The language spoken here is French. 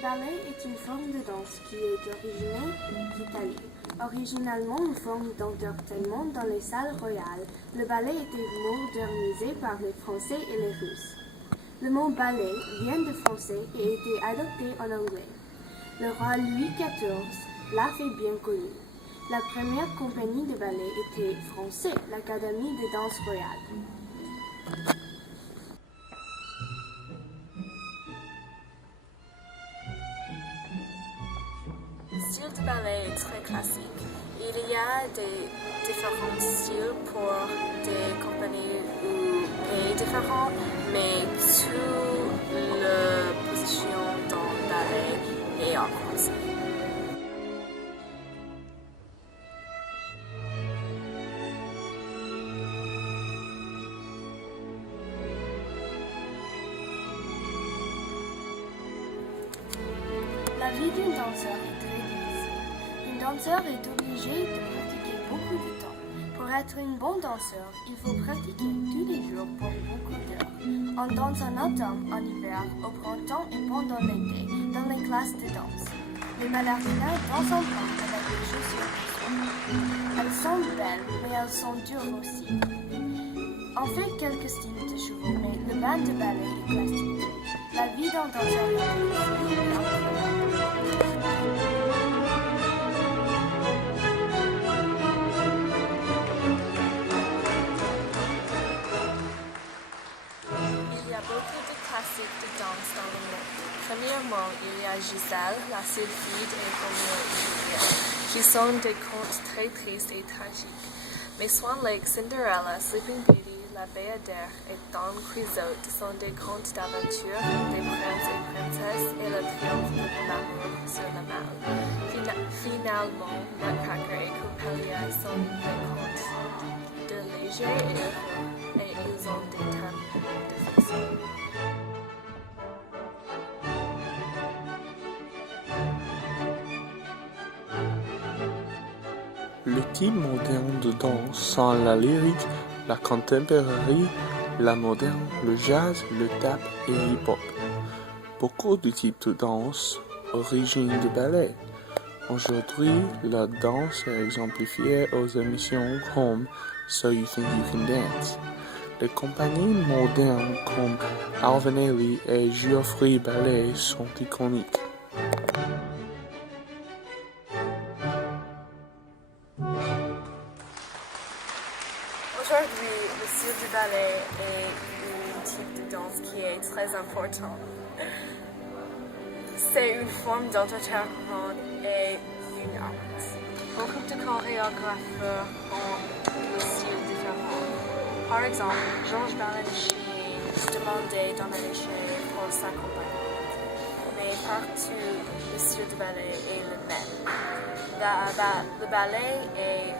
ballet est une forme de danse qui est originaire d'Italie. Originalement une forme d'entertainment dans les salles royales, le ballet était modernisé par les Français et les Russes. Le mot ballet vient de français et a été adopté en anglais. Le roi Louis XIV l'a fait bien connu. La première compagnie de ballet était française, l'Académie de danse royale. Le style de ballet est très classique. Il y a des différents styles pour des compagnies ou pays différents, mais toute la position dans le ballet est en français. La vie d'un danseur est très difficile. Un danseur est obligé de pratiquer beaucoup de temps. Pour être un bon danseur, il faut pratiquer tous les jours pour beaucoup d'heures. On danse en automne, en hiver, au printemps et pendant l'été, dans les classes de danse. Les ballerinas dansent en plein avec des chaussures de soie. Elles sont belles, mais elles sont dures aussi. On fait quelques styles de chevaux, mais le bas de ballet est classique. La vie d'un danseur est difficile. Il y a beaucoup de classiques de danse dans le monde. Premièrement, il y a Giselle, la sylphide et Romeo et Juliette, qui sont des contes très tristes et tragiques. Mais Swan Lake, Cinderella, Sleeping Beauty, La Bayadère et Don Quixote sont des contes d'aventure des princes et princesses et le triomphe de l'amour sur le mal. Finalement, Nutcracker et Coppelia sont des contes de léger et heureux, et ils ont des thèmes difficiles. Le type moderne de danse sont la lyrique, la contemporary, la moderne, le jazz, le tap et le hip-hop. Beaucoup de types de danse origine du ballet. Aujourd'hui, la danse est exemplifiée aux émissions comme So You Think You Can Dance. Les compagnies modernes comme Alvin Ailey et Geoffrey Ballet sont iconiques. Aujourd'hui, le style du ballet est un type de danse qui est très important. C'est une forme d'entertainment et une art. Beaucoup de chorégraphes ont des styles différents. Par exemple, Georges Balanchine demandait d'emménager pour sa compagnie. Mais partout, le style du ballet est le même. Le ballet est